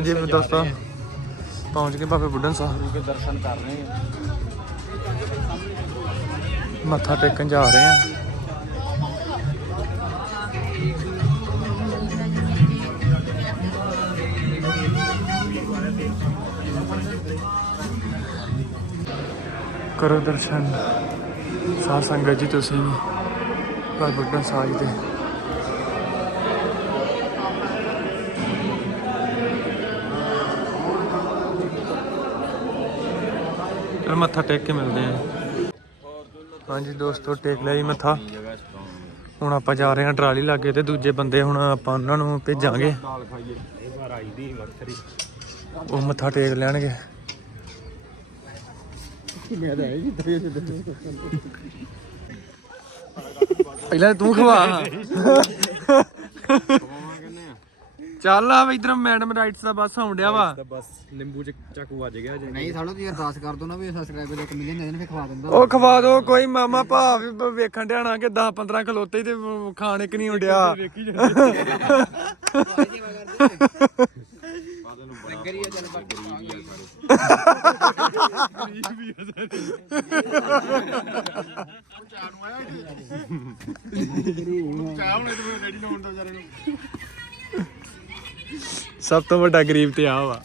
ਹਾਂਜੀ ਦੋਸਤੋ ਪਹੁੰਚ ਗਏ ਬਾਬੇ ਬੁੱਢਨ ਸਾਹਿਬ। ਕੇ ਦਰਸ਼ਨ ਕਰ ਰਹੇ ਹਾਂ ਮੱਥਾ ਟੇਕਣ ਜਾ ਰਹੇ ਹਾਂ ਕਰੋ ਦਰਸ਼ਨ। ਸਾਧ ਸੰਗਤ ਜੀ ਤੁਸੀਂ ਵੀ। ਬਾਬਾ ਬੁੱਢਨ ਸਾਹਿਬ ਦੇ। ਚਲ ਮੱਥਾ ਟੇਕ ਕੇ ਮਿਲਦੇ ਆਂ। ਹਾਂਜੀ ਦੋਸਤੋ, ਟੇਕ ਲਿਆ ਜੀ ਮੱਥਾ। ਹੁਣ ਆਪਾਂ ਜਾ ਰਹੇ ਹਾਂ ਟਰਾਲੀ ਲਾਗੇ ਤੇ ਦੂਜੇ ਬੰਦੇ ਹੁਣ ਆਪਾਂ ਉਹਨਾਂ ਨੂੰ ਭੇਜਾਂਗੇ। ਉਹ ਮੱਥਾ ਟੇਕ ਲੈਣਗੇ। ਪਹਿਲਾਂ ਤੂੰ ਖਵਾ। ਚੱਲ ਆ ਇਧਰ ਮੈਡਮ ਰਾਈਟਸ ਦਾ ਬੱਸ ਆਉਂਦਿਆ ਵਾ। ਤਾਂ ਬਸ ਨਿੰਬੂ ਚ ਚੱਕ ਵੱਜ ਗਿਆ ਜੇ। ਨਹੀਂ ਸਾਡੋ ਤੁਸੀਂ ਅਰਦਾਸ ਕਰ ਦੋ ਨਾ ਵੀ ਸਬਸਕ੍ਰਾਈਬਰ ਇੱਕ ਮਿਲੀਅਨ ਦੇ ਦੇਣ ਫਿਰ ਖਵਾ ਦਿੰਦਾ। ਉਹ ਖਵਾ ਦੋ ਕੋਈ ਮਾਮਾ ਭਾ ਵੀ ਬ- ਵੇਖਣ ਡਿਆਣਾ ਕਿ 10 15 ਖਲੋਤੇ ਹੀ ਤੇ ਖਾਣ ਇੱਕ ਨਹੀਂ ਹੁੰਦਿਆ ਵੇਖੀ ਜਾਂਦੇ ਕਰੀਏ ਚੱਲ ਬਾਕੀ ਸਭ ਤੋਂ ਵੱਡਾ ਗਰੀਬ ਤੇ ਆ ਵਾ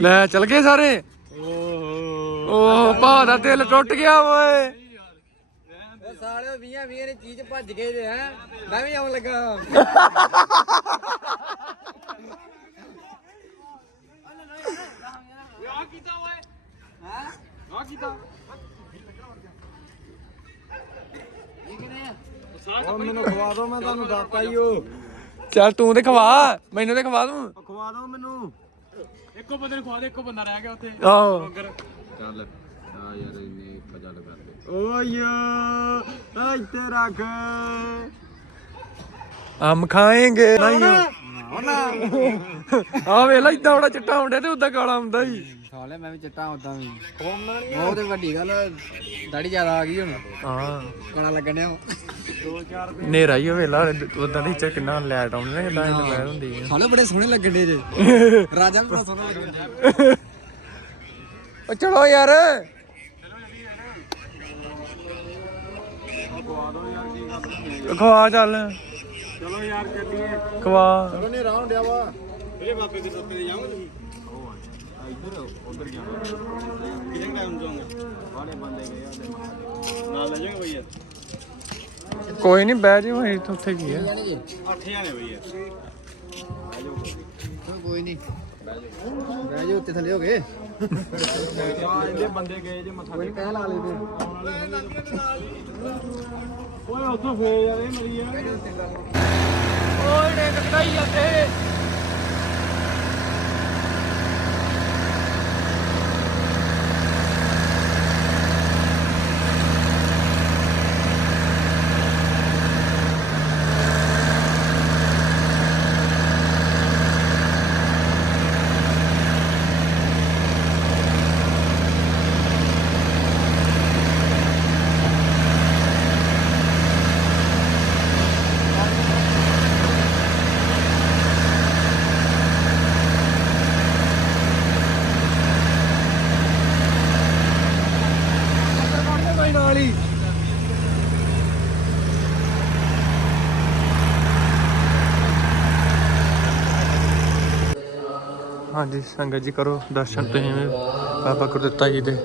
ਲੈ ਚਲ ਗਏ ਸਾਰੇ ਓਹ ਭਾ ਦਾ ਦਿਲ ਟੁੱਟ ਗਿਆ ਓਏ ਸਾਲਿਓ 20 20 ਨੇ ਚੀਜ਼ ਭੱਜ ਗਏ ਜੇ ਹੈ ਮੈਂ ਵੀ ਆਉਣ ਲੱਗਾ ਉਹ ਮੈਨੂੰ ਖਵਾ ਦੋ ਮੈਂ ਤੁਹਾਨੂੰ ਦੱਸਤਾ ਹੀ ਉਹ। ਚੱਲ ਤੂੰ ਤੇ ਖਵਾ ਮੈਨੂੰ ਤੇ ਖਵਾ ਦੂੰ ਖਵਾ ਦੋ ਮੈਨੂੰ। ਇੱਕੋ ਬੰਦੇ ਨੂੰ ਖਵਾ ਦੇ ਇੱਕੋ ਬੰਦਾ ਰਹਿ ਗਿਆ ਉੱਥੇ। ਆਹੋ। ਚੱਲ ਆ ਯਾਰ ਇਹਨੇ ਖਜਲ ਕਰਦੇ ਓਏ ਆ ਇੱਥੇ ਰੱਖ। ਹਮ ਖਾਏਂਗੇ। ਨਹੀਂ ਆ ਵੇਲਾ ਇਦਾਂ ਬੜਾ ਚਿੱਟਾ ਹੁੰਦਾ ਤੇ ਉਦਾਂ ਕਾਲਾ ਹੁੰਦਾ ਹੀ ਸਾਲੇ ਮੈਂ ਵੀ ਚਿੱਟਾ ਉਦਾਂ ਵੀ। ਉਹ ਤੇ ਵੱਡੀ ਗੱਲ ਦਾੜੀ ਜ਼ਿਆਦਾ ਆ ਗਈ ਹੁਣ। ਹਾਂ। ਕਾਲਾ ਲੱਗਣ ਡਿਆ ਨੇਰਾ ਹੀ ਵੇਲਾ ਉਦਾਂ ਦੀ ਚ ਕਿੰਨਾ ਲੈਟ ਆਉਂਦੀ ਨਾ ਇਦਾਂ ਇਦਾਂ ਲੈਟ ਹੁੰਦੀ ਆ। ਸਾਲੇ ਬੜੇ ਸੋਹਣੇ ਲੱਗਣ ਡੇ ਜੇ। ਰਾਜਾ ਵੀ ਬੜਾ ਸੋਹਣਾ ਲੱਗਣ ਡਿਆ। ਓ ਚਲੋ ਯਾਰ। ਖਵਾ ਚੱਲ। ਚਲੋ ਯਾਰ ਚੱਲੀਏ। ਖਵਾ। ਉਹਨੇ ਰਾਹ ਹੁੰਦਿਆ ਵਾ। ਇਹ ਬਾਬੇ ਦੇ ਸੱਤੇ ਤੁਸੀਂ? ਇੱਧਰ ਉਧਰ ਜਾਣਾ। ਕਿੰਨੇ ਟਾਈਮ ਜਾਓਗੇ ਬਾੜੇ ਬੰਦੇ ਗਏ ਆ ਨਾਲ ਲੈ ਜਾਓਗੇ ਭਈਆ? ਕੋਈ ਨਹੀਂ ਬਹਿ ਜਿਓ ਅਸੀਂ ਇੱਥੇ- ਉੱਥੇ ਕੀ ਜੀ ਅੱਠ ਜਾਣੇ ਭਈਆ। ਕੋਈ ਨਹੀਂ ਬਹਿ ਜਾ ਉੱਤੇ ਥੱਲੇ ਹੋ ਗਏ। ਆ ਇਹਦੇ ਬੰਦੇ ਗਏ ਜੇ ਮੱਥਾ ਕੋਈ ਕਹਿ ਲਾ ਲੈ ਤੇ। ਓਏ ਉੱਥੋਂ ਫੇਰ ਯਾਰ ਇਹ ਮਰੀ ਆ ਓਏ ਡੇ ਕਟਾਈ ਜਾਂਦੇ। ਨਾਲ ਹਾਂਜੀ, ਸੰਗਤ ਜੀ ਕਰੋ ਦਰਸ਼ਨ ਤੁਸੀਂ ਬਾਬਾ ਗੁਰਦਿੱਤਾ ਜੀ ਦੇ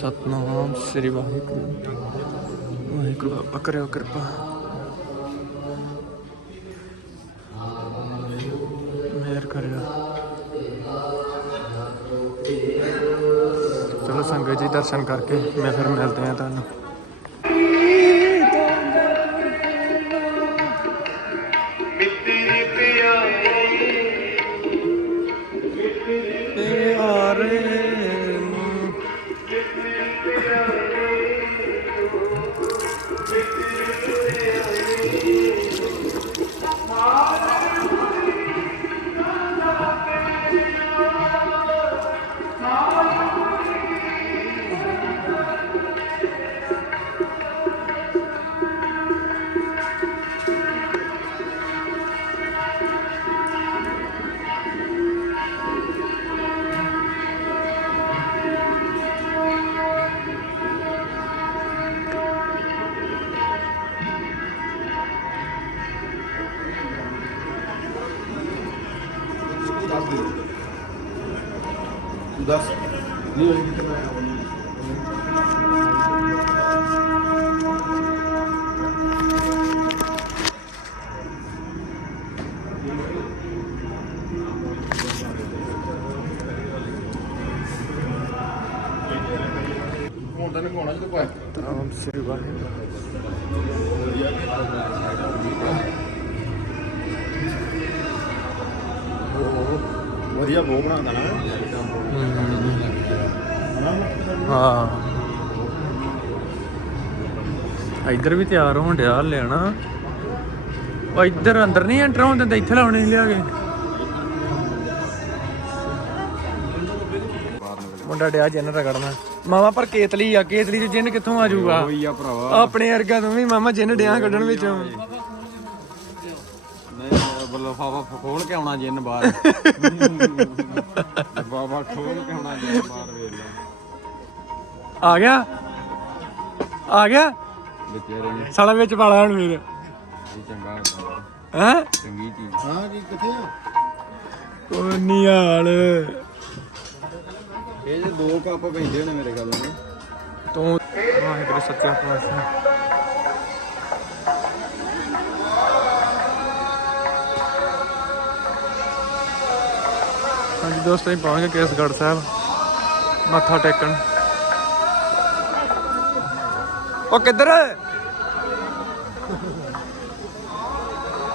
ਸਤਨਾਮ ਸ੍ਰੀ ਵਾਹਿਗੁਰੂ। ਵਾਹਿਗੁਰੂ ਬਾਬਾ ਕਰਿਓ ਕਿਰਪਾ। ਸੰਗਤ ਜੀ ਦਰਸ਼ਨ ਕਰਕੇ ਮੈਂ ਫਿਰ ਮਿਲਦੇ ਆ ਤੁਹਾਨੂੰ। ਤੂੰ ਦੱਸ। ਨਹੀਂ ਹੋਈ ਹੁਣ ਤਾਂ ਨਗਾਉਣਾ ਜਦੋਂ ਕੋਈ ਆਮ ਸ੍ਰੀ ਵਾਹਿਗੁਰੂ। ਵਧੀਆ ਬੋ ਬਣਾਉਂਦਾ ਨਾ। ਹਾਂ। ਇੱਧਰ ਵੀ ਤਿਆਰ ਹੋਣ ਡਿਆ ਲੈਣਾ ਉਹ ਇੱਧਰ ਅੰਦਰ ਨਹੀਂ ਐਂਟਰ ਹੋਣ ਦਿੰਦੇ ਇੱਥੇ ਲਾਉਣੇ ਲਿਆ ਕੇ ਮੁੰਡਾ ਡਿਆ ਜਿੰਨ ਰਗੜਨਾ। ਮਾਮਾ ਪਰ ਕੇਤਲੀ ਆ ਕੇਤਲੀ ਚ ਜਿੰਨ ਕਿੱਥੋਂ ਆ ਜਾਊਗਾ? ਹੋਈ ਆ ਭਰਾਵਾ। ਆਪਣੇ ਵਰਗਾ ਤੂੰ ਵੀ ਮਾਮਾ ਜਿੰਨ ਡਿਆ ਕੱਢਣ ਵਿੱਚੋਂ। ਨਹੀਂ ਲਫਾਫਾ ਖੋਲ ਕੇ ਆਉਣਾ ਜਿੰਨ ਬਾਹਰ। ਬਾਬਾ ਖੋਲ ਕੇ ਆਉਣਾ ਜਿੰਨ ਬਾਹਰ ਵੇਖ ਲੈ। ਆ ਗਿਆ? ਆ ਗਿਆ? ਵਿਚਾਰੇ ਨੇ ਸਾਲਾ ਵਿੱਚ ਪਾਲਾ ਹੁਣ ਫਿਰ। ਇਹ ਚੰਗਾ ਹੁੰਦਾ ਹੈ? ਚੰਗੀ ਚੀਜ਼। ਹਾਂ ਕੀ ਕਿੱਥੇ ਉਹ ਨੀ ਹਾਲ। ਇਹ ਜੇ ਦੋ ਕੱਪ ਪੈਂਦੇ ਨੇ ਮੇਰੇ ਖਿਆਲ ਨਾਲ। ਤੂੰ ਵਾਹਿਗੁਰੂ ਸੱਚਾ ਪਾਤਸ਼ਾਹ ਹਾਂਜੀ ਦੋਸਤੋ ਅਸੀਂ ਪਹੁੰਚ ਗਏ ਕੇਸਗੜ੍ਹ ਸਾਹਿਬ। ਮੱਥਾ ਟੇਕਣ। ਉਹ ਕਿੱਧਰ?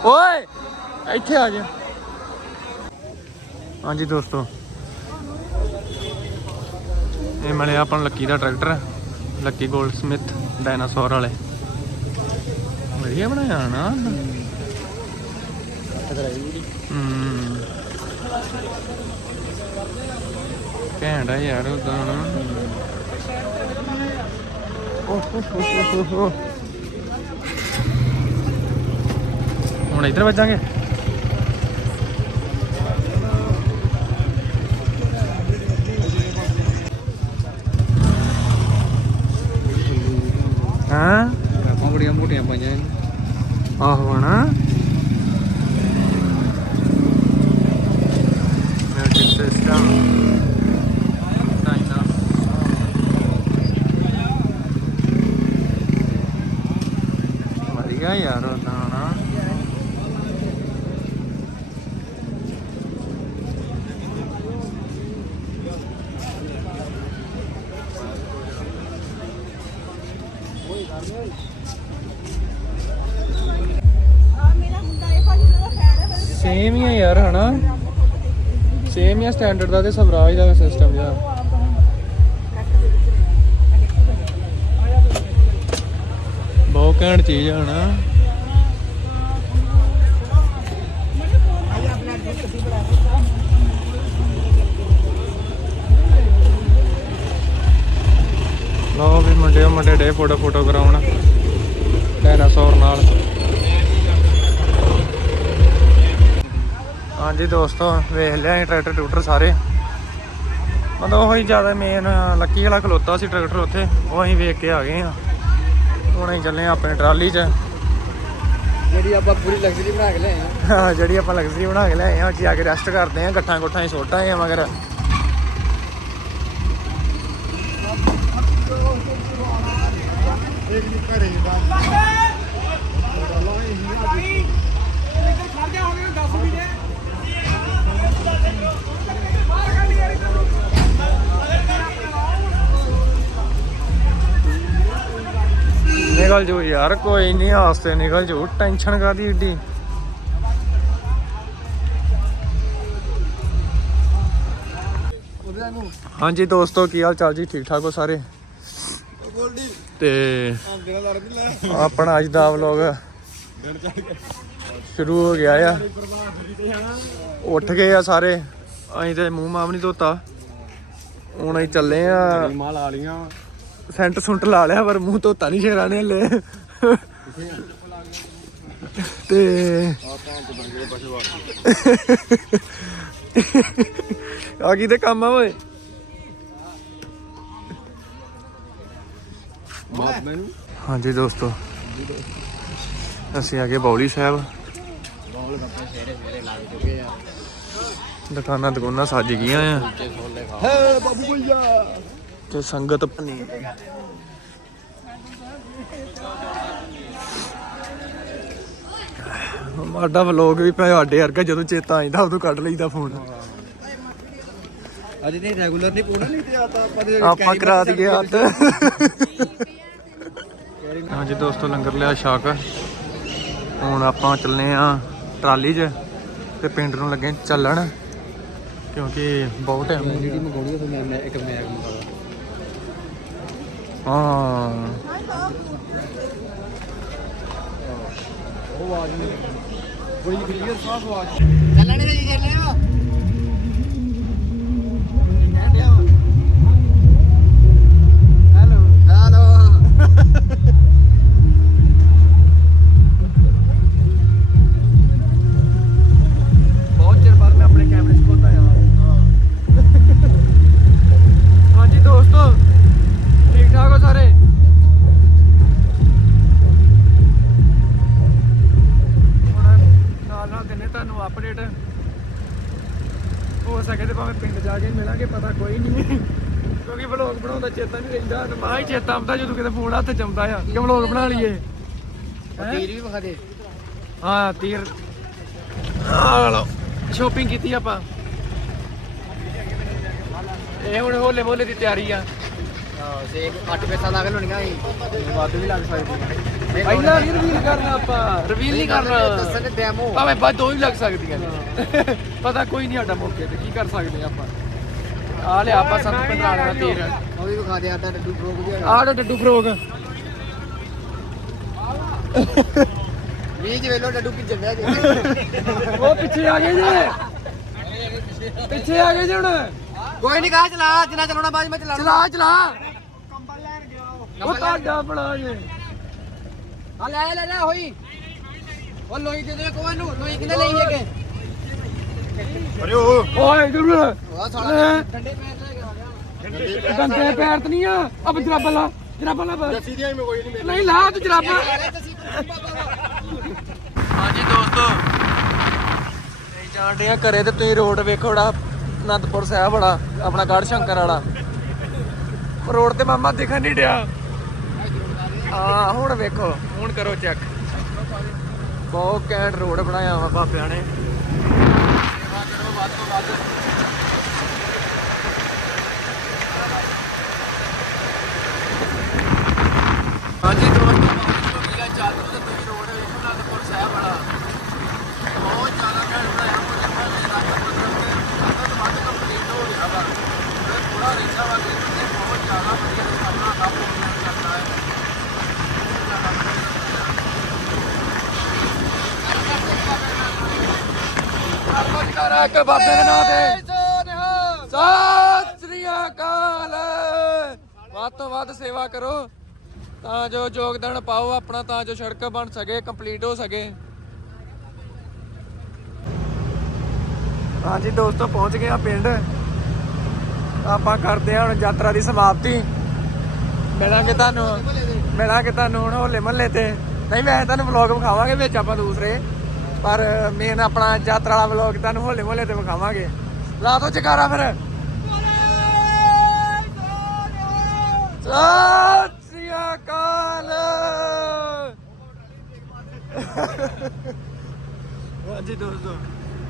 ਓਏ, ਇੱਥੇ ਆ ਗਿਆ ਹਾਂਜੀ ਦੋਸਤੋ। ਇਹ ਮਿਲਿਆ ਆਪਾਂ ਲੱਕੀ ਦਾ tractor, Lucky gold Smith dinosaur ਵਾਲੇ। ਵਧੀਆ ਬਣਾਇਆ ਨਾ। ਹੂੰ। ਘੈਂਟ ਆ ਯਾਰ ਉਦਾਂ ਨਾ। ਹੁਣ ਇੱਧਰ ਵੱਜਾਂਗੇ। ਹਾਂ? ਕਾਪਾਂ ਬੜੀਆਂ ਮੋਟੀਆਂ ਪਾਈਆਂ ਆਹੋ ਹਣਾ ਵਧੀਆ ਯਾਰ ਉਹ ਤਾਂ ਸੇਮ ਹੀ ਆ ਯਾਰ ਹਨਾ। ਸੇਮ ਹੀ ਆ ਸਟੈਂਡਰਡ ਦਾ ਤੇ ਸਵਰਾਜ ਦਾ ਸਿਸਟਮ ਜਿਹਾ। ਬਹੁਤ ਘੈਂਟ ਚੀਜ਼ ਆ ਨਾ। ਲਓ ਵੀ ਮੁੰਡੇ ਮੁੰਡੇ ਡੇ ਫੋਟੋ ਫੋਟੋ ਕਰਾਉਣ। ਡਾਇਨਾਸੌਰ ਨਾਲ। ਹਾਂਜੀ ਦੋਸਤੋ, ਵੇਖ ਲਿਆ ਅਸੀਂ ਟਰੈਕਟਰ ਟੂਟਰ ਸਾਰੇ। ਮਤਲਬ ਉਹੀ ਜ਼ਿਆਦਾ ਮੇਨ ਲੱਕੀ ਵਾਲਾ ਖਲੋਤਾ ਸੀ ਟਰੈਕਟਰ ਉੱਥੇ, ਉਹ ਅਸੀਂ ਵੇਖ ਕੇ ਆ ਗਏ ਆ ਹੁਣ ਅਸੀਂ ਚੱਲੇ ਆ ਆਪਣੇ ਟਰਾਲੀ 'ਚ। ਜਿਹੜੀ ਆਪਾਂ ਪੂਰੀ ਲਗਜ਼ਰੀ ਬਣਾ ਕੇ ਲਿਆਏ ਆ। ਹਾਂ, ਜਿਹੜੀ ਆਪਾਂ ਲਗਜ਼ਰੀ ਬਣਾ ਕੇ ਲਿਆਏ ਆ ਉੱਥੇ ਜਾ ਕੇ ਰੈਸਟ ਕਰਦੇ ਆ ਗੱਠਾਂ ਗੁੱਠਾਂ ਹੀ ਸੁੱਟ ਆ ਮਗਰ। ਨਿਕਲ ਜੂ ਯਾਰ, ਕੋਈ ਨਹੀਂ ਆਸਤੇ ਨਿਕਲ ਜੂ। ਟੈਨਸ਼ਨ ਕਾਦੀ ਏਡੀ? ਹਾਂਜੀ ਦੋਸਤੋ, ਕੀ ਹਾਲ ਚਾਲ ਜੀ? ਠੀਕ ਠਾਕ ਹੋ ਸਾਰੇ? ਤੇ ਆਪਣਾ ਅੱਜ ਦਾ ਵਲੌਗ ਸ਼ੁਰੂ ਹੋ ਗਿਆ ਆ। ਉੱਠ ਗਏ ਆ ਸਾਰੇ। ਅਸੀਂ ਤੇ ਮੂੰਹ ਮਾਮ ਨਹੀਂ ਧੋਤਾ। ਹੁਣ ਅਸੀਂ ਚੱਲੇ ਆ। ਮਾਲ ਆ ਲੀਆਂ ਸੈਂਟ ਸੁੰਟ ਲਾ ਲਿਆ, ਪਰ ਮੂੰਹ ਧੋਤਾ ਨਹੀਂ ਸ਼ੇਰਾਂ ਨੇ ਹਲੇ। ਤੇ ਆ ਆ ਕੀ ਤੇ ਕੰਮ ਆ ਓਏ? ਹਾਂਜੀ ਦੋਸਤੋ। ਅਸੀਂ ਆ ਗਏ ਬੌਲੀ ਸਾਹਿਬ। ਦੁਕਾਨਾਂ ਦੁਕਾਨਾਂ ਸੱਜ ਗਈਆਂ ਆ। ਹੈ ਬਾਬੂ ਭਈਆ। ਤੇ ਸੰਗਤ ਭੰਨੀ ਸਾਡਾ ਵਲੋਗ ਵੀ ਭਾਵੇਂ ਸਾਡੇ ਵਰਗਾ ਜਦੋਂ ਚੇਤਾ ਆਉਂਦਾ ਉਦੋਂ ਕੱਢ ਲਈਦਾ ਫੋਨ ਅੱਜ ਨਹੀਂ ਰੈਗੂਲਰ ਨਹੀਂ ਪੂਰਾ ਨਹੀਂ ਤੇ ਆਤਾ ਆਪਾਂ ਤੇ ਆਪਾਂ ਕਰਾ ਦਈਏ ਹੱਥ। ਹਾਂਜੀ ਦੋਸਤੋ ਲੰਗਰ ਲਿਆ ਛਾਕ ਹੁਣ ਆਪਾਂ ਚੱਲੇ ਆ ਟਰਾਲੀ 'ਚ ਤੇ ਪਿੰਡ ਨੂੰ ਲੱਗੇ ਚੱਲਣ ਕਿਉਂਕਿ ਬਹੁਤ ਟਾਈਮ ਜਿਹੜੀ ਮੰਗਾਉਣੀ ਉਹ ਮੈਂ ਮੈਂ ਇੱਕ ਮੈਂ ਮੰਗਾਵਾ ਹਾਂ। ਉਹ ਆਵਾਜ਼ ਨਹੀਂ ਬੜੀ ਕਲੀਅਰ ਸਾਫ਼ ਆਵਾਜ਼। ਚੱਲਣੇ ਜੀ ਚੱਲਣੇ ਵਾ ਆਉਂਦਾ ਜਦੋਂ ਕਿਤੇ ਫੋਨ ਹੱਥ ਚ ਆਉਂਦਾ ਆ। ਕਿ ਵਲੌਗ ਬਣਾ ਲਈਏ? ਤੀਰ ਵੀ ਵਿਖਾ ਦੇ। ਹਾਂ ਤੀਰ। ਆ ਲਓ ਸ਼ੋਪਿੰਗ ਕੀਤੀ ਆਪਾਂ। ਇਹ ਹੁਣ ਹੋਲੇ ਮੋਲੇ ਦੀ ਤਿਆਰੀ ਆ। ਹਾਂ ਸੇ 8 ਪੈਸਾ ਲੱਗ ਲੋਣੀਆਂ ਸੀ। ਵੱਧ ਵੀ ਲੱਗ ਸਕਦੀਆਂ ਪਹਿਲਾਂ ਨਹੀਂ ਰਿਵੀਲ ਕਰਨਾ ਆਪਾਂ। ਰਿਵੀਲ ਨਹੀਂ ਕਰਨਾ। ਦੱਸਣ ਡੈਮੋ ਭਾਵੇਂ ਬਾਅਦ ਦੋ ਹੀ ਲੱਗ ਸਕਦੀਆਂ ਨੇ। ਪਤਾ ਕੋਈ ਨਹੀਂ ਸਾਡਾ ਮੌਕੇ ਤੇ ਕੀ ਕਰ ਸਕਦੇ ਆਪਾਂ। ਆ ਲਿਆ ਆਪਾਂ ਸੰਤ ਪੰਡਰਾਣੇ ਦਾ ਤੀਰ। ਉਹ ਵੀ ਵਿਖਾ ਦੇ ਆਟਾ ਡੱਡੂ ਫਰੋਕ ਵੀ ਹੈਗਾ। ਆਹ ਲਓ ਡੱਡੂ ਫਰੋਗ ਵੀਹ ਚ ਵੇਲੋ ਡੱਡੂ ਭਿੱਜਣ ਡਿਆ ਜੀ। ਉਹ ਪਿੱਛੇ ਆ ਗਏ ਜੇ। ਪਿੱਛੇ ਆ ਗਏ ਜੇ ਹੁਣ। ਕੋਈ ਨਹੀਂ ਕਹਾ ਚਲਾ ਜਿੰਨਾ ਚਲਾਉਣਾ ਬਾਅਦ ਮੈਂ ਚਲਾ ਚਲਾ ਚਲਾ। ਉਹ ਤੁਹਾਡਾ ਬਣਾ ਜੇ। ਆ ਲੈ ਲੈ ਲੈ ਹੋਈ। ਉਹ ਲੋਈ ਦੇ ਦੇ ਕੋਈ ਨੂੰ ਲੋਈ ਕਿੰਨੇ ਲਈ ਹੈਗੇ? ਅਰੇ ਉਹ। ਓਏ ਗੁਰੂ ਉਹ ਸਾਲਾ? ਡੰਡੇ ਗਿਆ ਗੰਦੇ ਪੈਰ ਤੇ ਨਹੀਂ ਆ। ਅਬ ਜਰਾਬਾਂ ਲਾ ਜਰਾਬਾਂ ਲਾ ਬਸ। ਦੱਸੀ ਦੀਆਂ ਮੈਂ ਕੋਈ ਨਹੀਂ ਨਹੀਂ ਲਾ ਤੂੰ ਜਰਾਬਾਂ। ਹਾਂਜੀ ਦੋਸਤੋ। ਨਹੀਂ ਜਾਣਦੇ ਆ ਘਰੇ ਤੇ ਤੁਸੀਂ ਰੋਡ ਵੇਖੋ ੜਾ ਅਨੰਦਪੁਰ ਸਾਹਿਬ ਵਾਲਾ ਆਪਣਾ ਗੜ ਸ਼ੰਕਰ ਵਾਲਾ। ਰੋਡ ਤੇ ਮਾਮਾ ਦਿਖਣ ਨਹੀਂ ਡਿਆ। ਹਾਂ ਹੁਣ ਵੇਖੋ। ਹੁਣ ਕਰੋ ਚੈੱਕ ਬਹੁਤ ਕੈਂਟ ਰੋਡ ਬਣਾਇਆ ਵਾ ਬਾਬਿਆਂ ਨੇ। ਸੇਵਾ ਕਰੋ ਵੱਧ ਤੋਂ ਵੱਧ ਹਾਂਜੀ ਦੋਸਤੋ ਬਹੁਤ ਵਧੀਆ ਚੱਲ ਰਿਹਾ ਤੁਸੀਂ ਰੋਡ ਵੇਖੋ ਅਨੰਦਪੁਰ ਸਾਹਿਬ ਵਾਲਾ ਬਹੁਤ ਜ਼ਿਆਦਾ ਘੈਂਟ ਬਣਾਇਆ ਮੁੰਡੇ ਭਾਵੇਂ ਰੱਖ ਮਤਲਬ ਵੱਧ ਕੰਪਲੀਟ ਹੋ ਗਿਆ ਵਾ ਥੋੜਾ ਰਹਿੰਦਾ ਵਾ ਕਿ ਬੰਦੇ ਬਹੁਤ ਜ਼ਿਆਦਾ ਵਧੀਆ ਆਪਣਾ ਕੰਮ ਆਨਲਾਈਨ ਕਰਦਾ ਹੈ ਨਮਸਕਾਰ ਇੱਕ ਬਾਬੇ ਦੇ ਨਾਂ ਤੇ। ਸਤਿ ਸ੍ਰੀ ਅਕਾਲ। ਵੱਧ ਤੋਂ ਵੱਧ ਸੇਵਾ ਕਰੋ। ਤਾਂ ਜੋ ਯੋਗਦਾਨ ਪਾਓ ਆਪਣਾ ਤਾਂ ਜੋ ਸੜਕ ਬਣ ਸਕੇ ਕੰਪਲੀਟ ਹੋ ਸਕੇ। ਹਾਂਜੀ ਦੋਸਤੋ ਪਹੁੰਚ ਗਏ ਆ ਪਿੰਡ। ਆਪਾਂ ਕਰਦੇ ਆ ਹੁਣ ਯਾਤਰਾ ਦੀ ਸਮਾਪਤੀ। ਮਿਲਾਂਗੇ ਤੁਹਾਨੂੰ। ਮਿਲਾਂਗੇ ਤੁਹਾਨੂੰ ਹੁਣ ਹੋਲੇ ਮਹੱਲੇ ਤੇ। ਨਹੀਂ ਵੈਸੇ ਤੁਹਾਨੂੰ ਵਲੌਗ ਵਿਖਾਵਾਂਗੇ ਵਿੱਚ ਆਪਾਂ ਦੂਸਰੇ। ਪਰ ਮੇਨ ਆਪਣਾ ਯਾਤਰਾ ਵਾਲਾ ਵਲੌਗ ਤੁਹਾਨੂੰ ਹੋਲੇ ਮਹੱਲੇ ਤੇ ਵਿਖਾਵਾਂਗੇ। ਲਾ ਦੋ ਜਕਾਰਾ ਫਿਰ। ਸਤਿ ਸ੍ਰੀ ਅਕਾਲ। ਹਾਂਜੀ ਦੋਸਤੋ,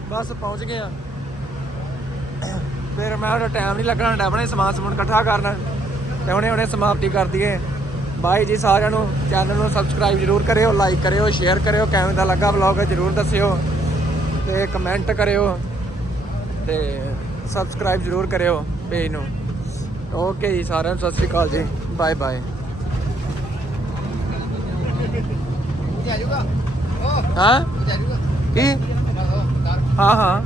ਬਸ ਪਹੁੰਚ ਗਏ ਆ। ਫਿਰ ਮੈਂ ਉਹਦਾ ਟਾਈਮ ਨਹੀਂ ਲੱਗਣਾ ਡਾ ਸਮਾਨ ਸਮੂਨ ਇਕੱਠਾ ਕਰਨ। ਤੇ ਹੁਣੇ ਹੁਣੇ ਸਮਾਪਤੀ ਕਰ ਦਈਏ। ਬਾਈ ਜੀ ਸਾਰਿਆਂ ਨੂੰ ਚੈਨਲ ਨੂੰ ਸਬਸਕ੍ਰਾਈਬ ਜਰੂਰ ਕਰਿਓ ਲਾਈਕ ਕਰਿਓ ਸ਼ੇਅਰ ਕਰਿਓ ਕਿਵੇਂ ਦਾ ਲੱਗਾ ਵਲੌਗ ਜਰੂਰ ਦੱਸਿਓ ਤੇ ਕਮੈਂਟ ਕਰਿਓ ਤੇ ਸਬਸਕ੍ਰਾਈਬ ਜਰੂਰ ਕਰਿਓ ਪੇਜ ਨੂੰ। ਓਕੇ ਜੀ ਸਾਰਿਆਂ ਨੂੰ ਸਤਿ ਸ੍ਰੀ ਅਕਾਲ ਜੀ ਬਾਏ ਬਾਏ ਹਾਂ? ਕੀ? ਹਾਂ ਹਾਂ।